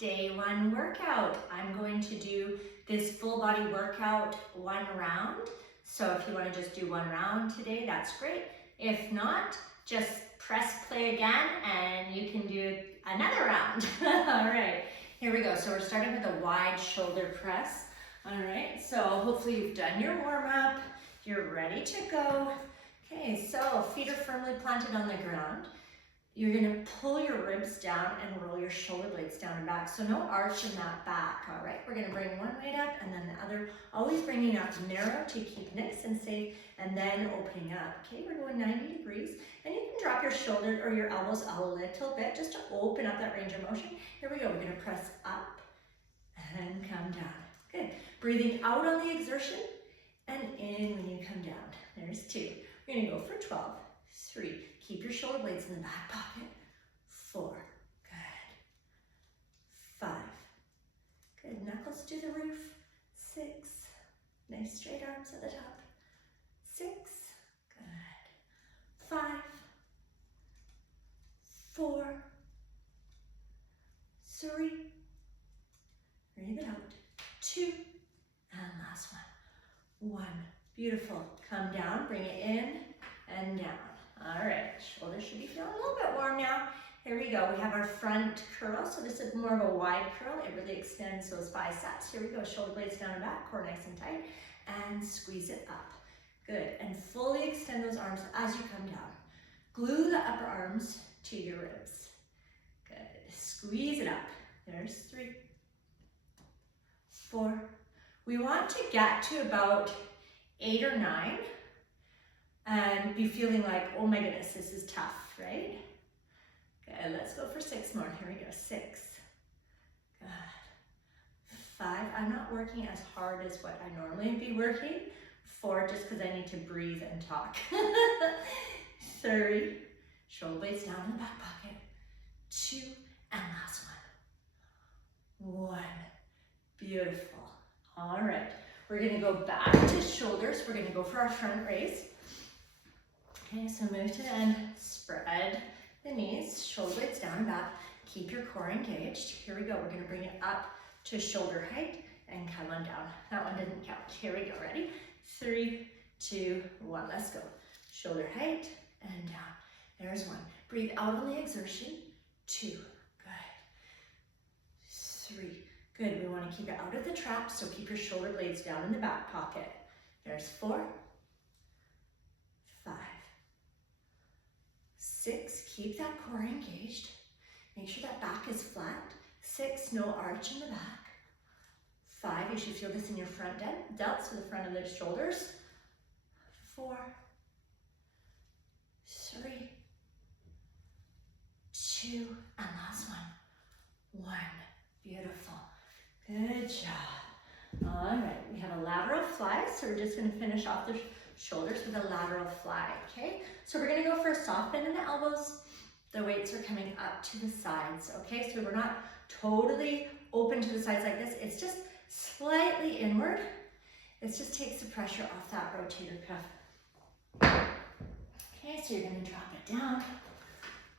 Day one workout. I'm going to do this full body workout one round. So if you want to just do one round today, that's great. If not, just press play again and you can do another round. All right, here we go. So we're starting with a wide shoulder press. All right, so hopefully you've done your warm up. You're ready to go. Okay, so feet are firmly planted on the ground. You're gonna pull your ribs down and roll your shoulder blades down and back. So no arch in that back, all right? We're gonna bring one weight up and then the other, always bringing up narrow to keep nice and safe, and then opening up. Okay, we're going 90 degrees. And you can drop your shoulder or your elbows a little bit just to open up that range of motion. Here we go, we're gonna press up and come down. Good, breathing out on the exertion and in when you come down. There's 2. We're gonna go for 12, 3, keep your shoulder blades in the back pocket, 4, good, 5, good, knuckles to the roof, 6, nice straight arms at the top, 6, good, 5, 4, 3, breathe it out, 2, and last one, 1, beautiful, come down, bring it in and down. All right, shoulders should be feeling a little bit warm now. Here we go, we have our front curl. So this is more of a wide curl. It really extends those biceps. Here we go, shoulder blades down and back, core nice and tight, and squeeze it up. Good, and fully extend those arms as you come down. Glue the upper arms to your ribs. Good, squeeze it up. There's 3, 4. We want to get to about 8 or 9. And be feeling like, oh my goodness, this is tough, right? Good, let's go for 6 more. Here we go, 6. Good. 5, I'm not working as hard as what I normally would be working. 4, just because I need to breathe and talk. 3, shoulder blades down in the back pocket. 2, and last one. 1, beautiful. All right, we're gonna go back to shoulders. We're gonna go for our front raise. Okay, so move to the end, spread the knees, shoulder blades down and back, keep your core engaged. Here we go, we're gonna bring it up to shoulder height and come on down. That one didn't count. Here we go, ready? 3, 2, 1, let's go. Shoulder height and down. There's 1. Breathe out on the exertion. 2, good. 3, good. We wanna keep it out of the trap, so keep your shoulder blades down in the back pocket. There's 4, 5, 6, keep that core engaged. Make sure that back is flat. 6, no arch in the back. 5, you should feel this in your front delts, so the front of the shoulders. 4, 3, 2, and last one. 1, beautiful. Good job. All right, we have a lateral fly, so we're just gonna finish off the shoulders with a lateral fly, okay? So we're gonna go for a soft bend in the elbows. The weights are coming up to the sides, okay? So we're not totally open to the sides like this. It's just slightly inward. It just takes the pressure off that rotator cuff. Okay, so you're gonna drop it down.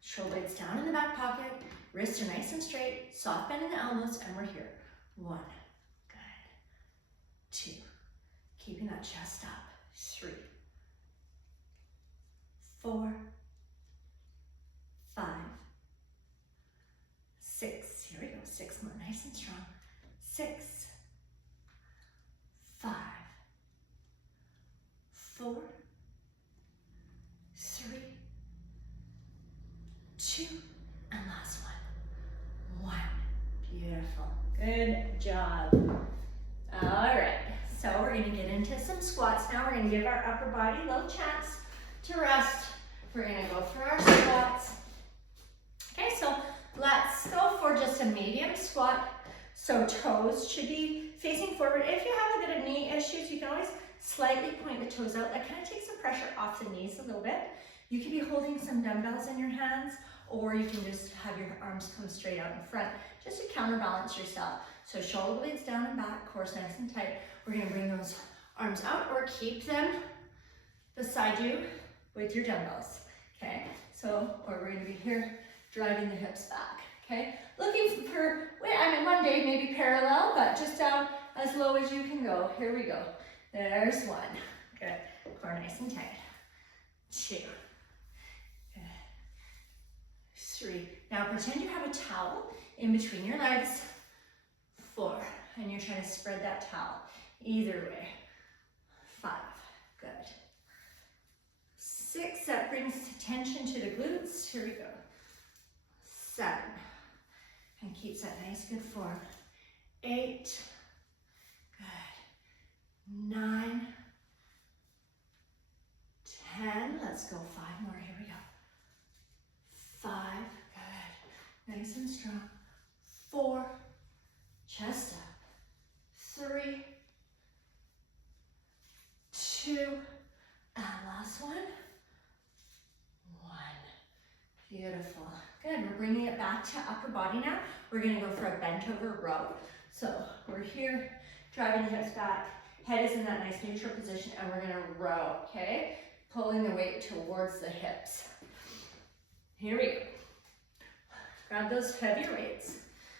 Shoulder blades down in the back pocket. Wrists are nice and straight. Soft bend in the elbows, and we're here. 1, good. 2, keeping that chest up. 3, 4, 5, 6, here we go, 6 more, nice and strong. 6, 5, 4, 3, 2, and last one. 1, beautiful, good job. All right. So we're gonna get into some squats now. We're gonna give our upper body a little chance to rest. We're gonna go for our squats. Okay, so let's go for just a medium squat. So toes should be facing forward. If you have a bit of knee issues, you can always slightly point the toes out. That kind of takes the pressure off the knees a little bit. You can be holding some dumbbells in your hands, or you can just have your arms come straight out in front, just to counterbalance yourself. So shoulder blades down and back, core nice and tight. We're gonna bring those arms out or keep them beside you with your dumbbells, okay? So, or we're gonna be here driving the hips back, okay? Looking for, one day maybe parallel, but just down as low as you can go. Here we go. There's one. Good. Core nice and tight. 2. Good. 3. Now pretend you have a towel in between your legs. 4. And you're trying to spread that towel either way. 5. Good. 6. That brings tension to the glutes. Here we go. 7. And keeps that nice good form. 8. Good. 9. 10. Let's go 5 more. Here we go. 5. Good. Nice and strong. 4. Chest up. 3. 2. And last one. 1. Beautiful. Good. We're bringing it back to upper body now. We're going to go for a bent over row. So we're here, driving the hips back. Head is in that nice neutral position, and we're going to row, okay? Pulling the weight towards the hips. Here we go. Grab those heavier weights.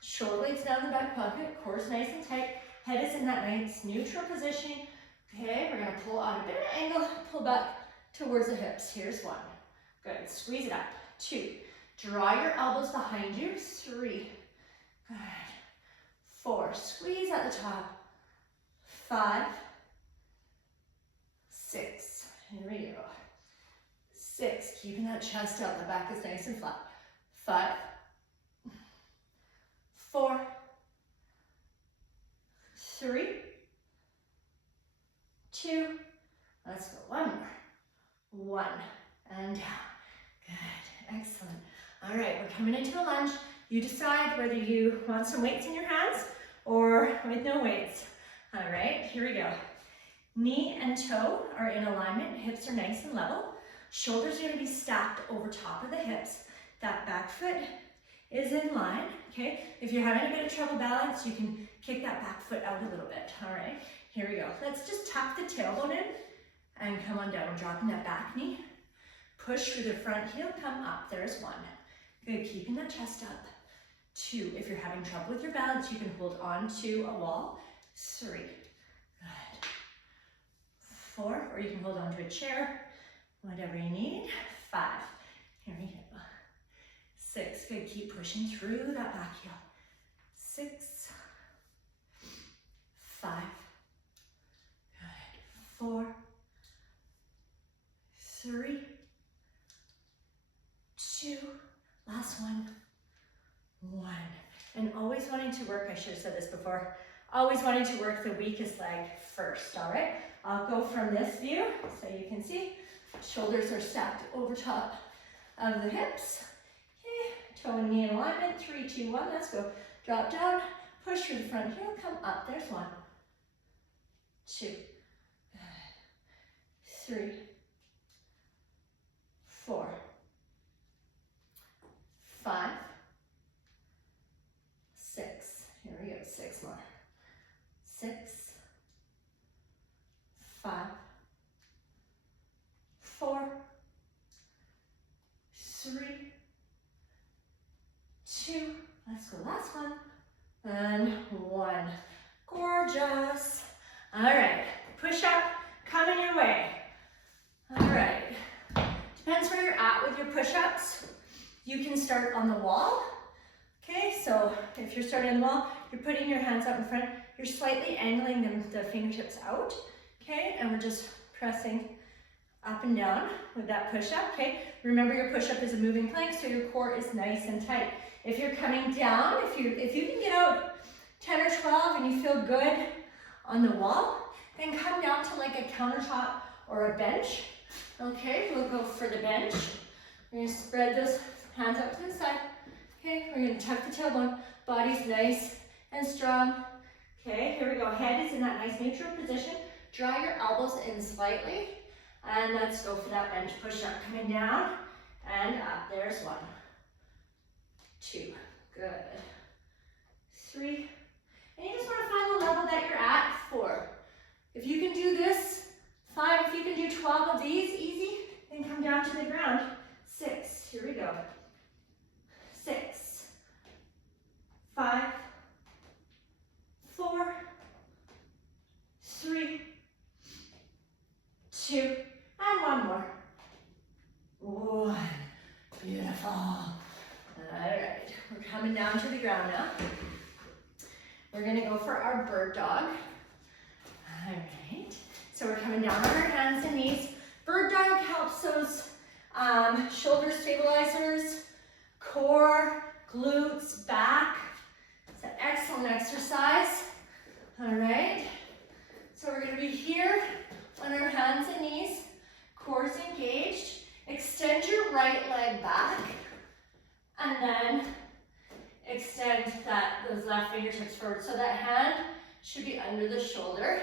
Shoulder blades down the back pocket. Core's nice and tight. Head is in that nice neutral position. Okay, we're going to pull on a bit of angle, pull back towards the hips. Here's 1. Good. Squeeze it up. 2. Draw your elbows behind you. 3. Good. 4. Squeeze at the top. 5. 6. Here we go. 6. Keeping that chest out. The back is nice and flat. 5. 4. 3. 2. Let's go. 1 more. 1. And down. Good. Excellent. All right, we're coming into a lunge. You decide whether you want some weights in your hands or with no weights. All right, here we go. Knee and toe are in alignment. Hips are nice and level. Shoulders are going to be stacked over top of the hips. That back foot is in line, okay? If you're having a bit of trouble balance, you can kick that back foot out a little bit. All right, here we go. Let's just tuck the tailbone in and come on down. We're dropping that back knee. Push through the front heel, come up. There's 1. Good, keeping that chest up. 2, if you're having trouble with your balance, you can hold on to a wall. 3, good. 4, or you can hold on to a chair, whatever you need. 5, here we go. 6, good, keep pushing through that back heel. 6, 5, good. 4, 3, 2, last one. 1. And always wanting to work, I should have said this before, always wanting to work the weakest leg first, all right? I'll go from this view so you can see. Shoulders are stacked over top of the hips. Okay, toe and knee in alignment. 3, 2, 1, let's go. Drop down, push through the front heel, come up. There's 1, 2, 3, 4, 5, 6. Here we go. 6 more. 6, 5, 4, 3, 2. Let's go. Last one. And 1. Gorgeous. All right. Push up coming your way. All right. Depends where you're at with your push-ups. You can start on the wall. Okay, so if you're starting on the wall, you're putting your hands out in front, you're slightly angling the fingertips out, okay, and we're just pressing up and down with that push-up, okay. Remember, your push-up is a moving plank, so your core is nice and tight. If you're coming down, if you can get out 10 or 12 and you feel good on the wall, then come down to like a countertop or a bench, okay. We'll go for the bench. We're gonna spread those hands out to the side. Okay, we're going to tuck the tailbone, body's nice and strong. Okay, here we go. Head is in that nice neutral position. Draw your elbows in slightly. And let's go for that bench push-up. Coming down and up. There's 1, 2. Good. 3. And you just want to find the level that you're at. 4. If you can do this, 5. If you can do 12 of these, easy, then come down to the ground. 6. Here we go. 6, coming down to the ground now. We're gonna go for our bird dog. All right, so we're coming down on our hands and knees. Bird dog helps those shoulder stabilizers, core, glutes, back. It's an excellent exercise. All right, so we're gonna be here on our hands and knees, core's engaged. Extend your right leg back, and then extend those left fingertips forward. So that hand should be under the shoulder.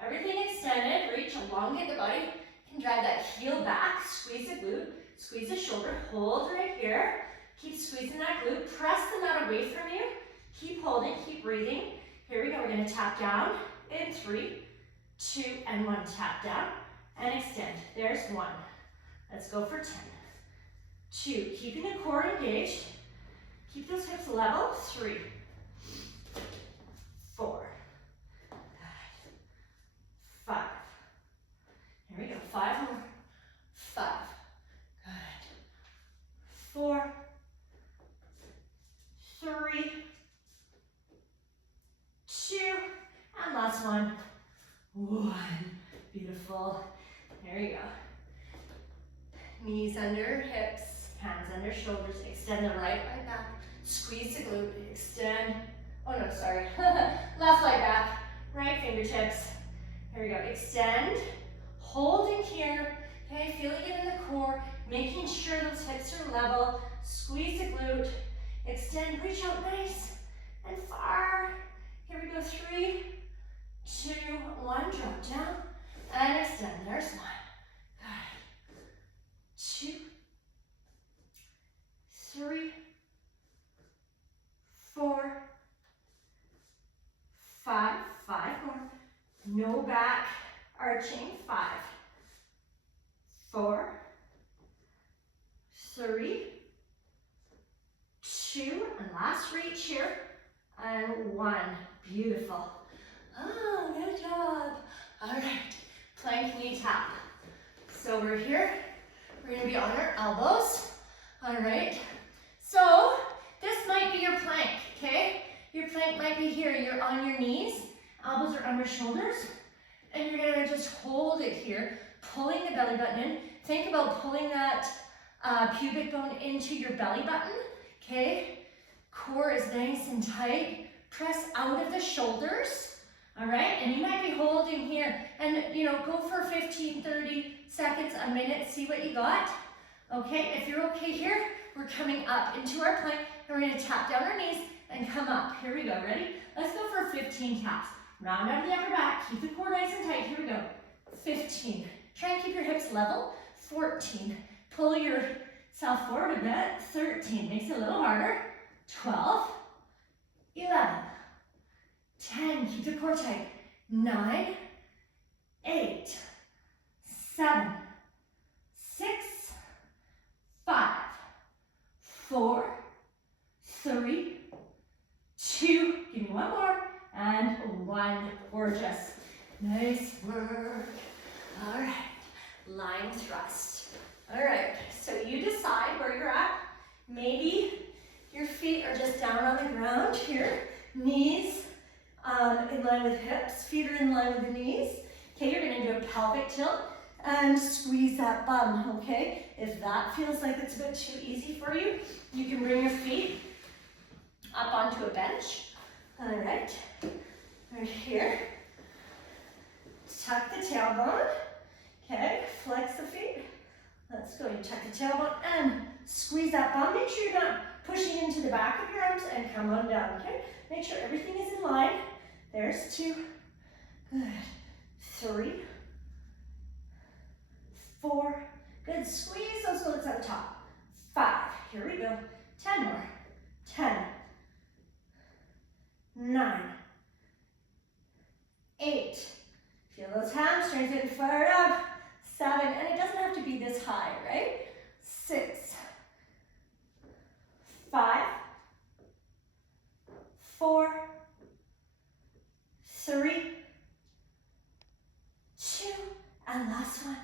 Everything extended, reach, elongate the body. You can drive that heel back, squeeze the glute, squeeze the shoulder, hold right here. Keep squeezing that glute, press the mat away from you. Keep holding, keep breathing. Here we go, we're gonna tap down in 3, 2, and 1. Tap down and extend. There's 1. Let's go for 10. 2, keeping the core engaged. Keep those hips level. 3, 4, 5. Here we go. 5 more. 5. Good. 4, 3, 2, and last one. 1. Beautiful. There you go. Knees under hips, hands under shoulders. Extend the right leg back. Squeeze the glute. Extend. Oh no, sorry. Left leg back. Right fingertips. Here we go. Extend. Holding here. Okay, feeling it in the core. Making sure those hips are level. Squeeze the glute. Extend. Reach out nice and far. Here we go. 3, 2, 1. Drop down and extend. There's 1. Good. 2, 3, 4, 5. 5 more. No back arching. 5, 4, 3, 2, and last reach here, and 1. Beautiful. Oh, good job. All right, plank knee tap. So we're here. We're gonna be on our elbows. All right. So this might be your plank, okay? Your plank might be here. You're on your knees, elbows are under shoulders, and you're gonna just hold it here, pulling the belly button in. Think about pulling that pubic bone into your belly button, okay? Core is nice and tight. Press out of the shoulders, all right? And you might be holding here, and go for 15, 30 seconds, a minute, see what you got. Okay, if you're okay here, we're coming up into our plank, and we're gonna tap down our knees and come up. Here we go, ready? Let's go for 15 taps. Round out of the upper back, keep the core nice and tight. Here we go. 15. Try and keep your hips level. 14. Pull yourself forward a bit. 13. Makes it a little harder. 12. 11. 10. Keep the core tight. 9. 8. 7. 6. 5. 4. 3. 2. Give me one more. And 1. Gorgeous. Nice work. All right. Lying thrust. All right. So you decide where you're at. Maybe your feet are just down on the ground here. Knees in line with hips. Feet are in line with the knees. Okay, you're going to do a pelvic tilt and squeeze that bum, okay? If that feels like it's a bit too easy for you, you can bring your feet up onto a bench. All right. Right here. Tuck the tailbone. Okay, flex the feet. Let's go. You tuck the tailbone and squeeze that bum. Make sure you're not pushing into the back of your arms and come on down, okay? Make sure everything is in line. There's 2. Good. 3. 4. Good. Squeeze those glutes at the top. 5. Here we go. 10 more. 10. 9. 8. Feel those hamstrings getting fired up. 7. And it doesn't have to be this high, right? 6. 5. 4. 3. 2. And last one.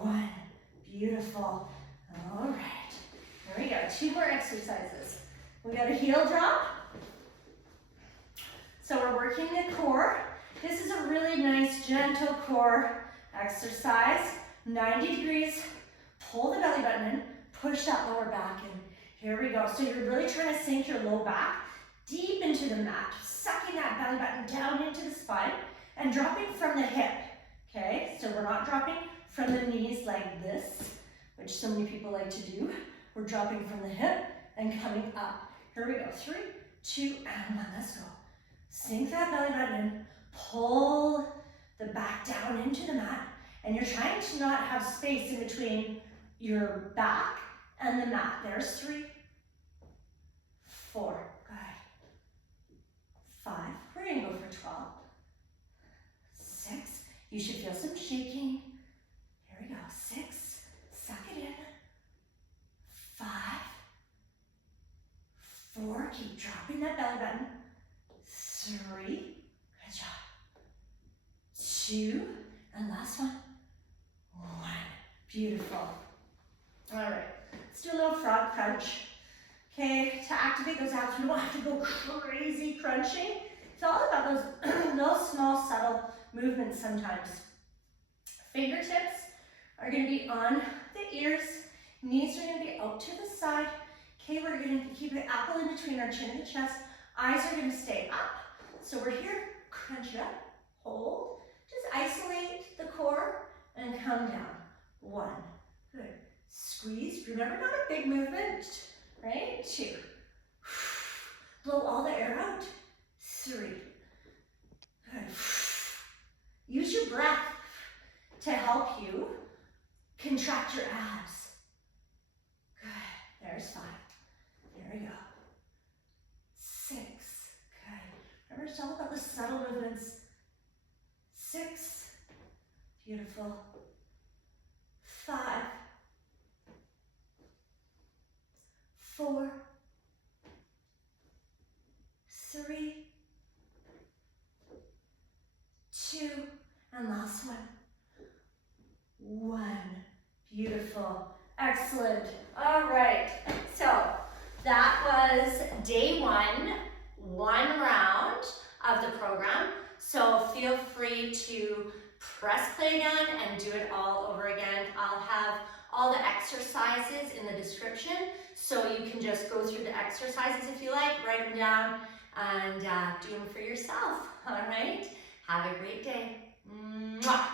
1. Beautiful. All right. Here we go. 2 more exercises. We got a heel drop. So we're working the core. This is a really nice, gentle core exercise. 90 degrees, pull the belly button in, push that lower back in. Here we go. So you're really trying to sink your low back deep into the mat, sucking that belly button down into the spine and dropping from the hip. Okay, so we're not dropping from the knees like this, which so many people like to do. We're dropping from the hip and coming up. Here we go. 3, 2, and 1. Let's go. Sink that belly button in, pull the back down into the mat, and you're trying to not have space in between your back and the mat. There's 3, 4, good. 5, we're gonna go for 12. 6, you should feel some shaking. Here we go, 6, suck it in. 5, 4, keep dropping that belly button. 3, good job. 2, and last one. 1, beautiful. All right, let's do a little frog crunch. Okay, to activate those abs, we don't have to go crazy crunching. It's all about those small, subtle movements sometimes. Fingertips are gonna be on the ears. Knees are gonna be out to the side. Okay, we're gonna keep an apple in between our chin and the chest. Eyes are gonna stay up. So we're here, crunch it up, hold. Just isolate the core and come down. 1, good. Squeeze, remember not a big movement, right? 2, blow all the air out. 3, good. Use your breath to help you contract your abs. Good, there's 5. There we go. 6, good. Remember, it's all about the subtle movements. 6, beautiful. 5, 4, 3, 2, and last one. 1, beautiful, excellent. All right, so that was day 1 round of the program. So feel free to press play again and do it all over again. I'll have all the exercises in the description, so you can just go through the exercises if you like, write them down, and do them for yourself. All right, have a great day. Mwah.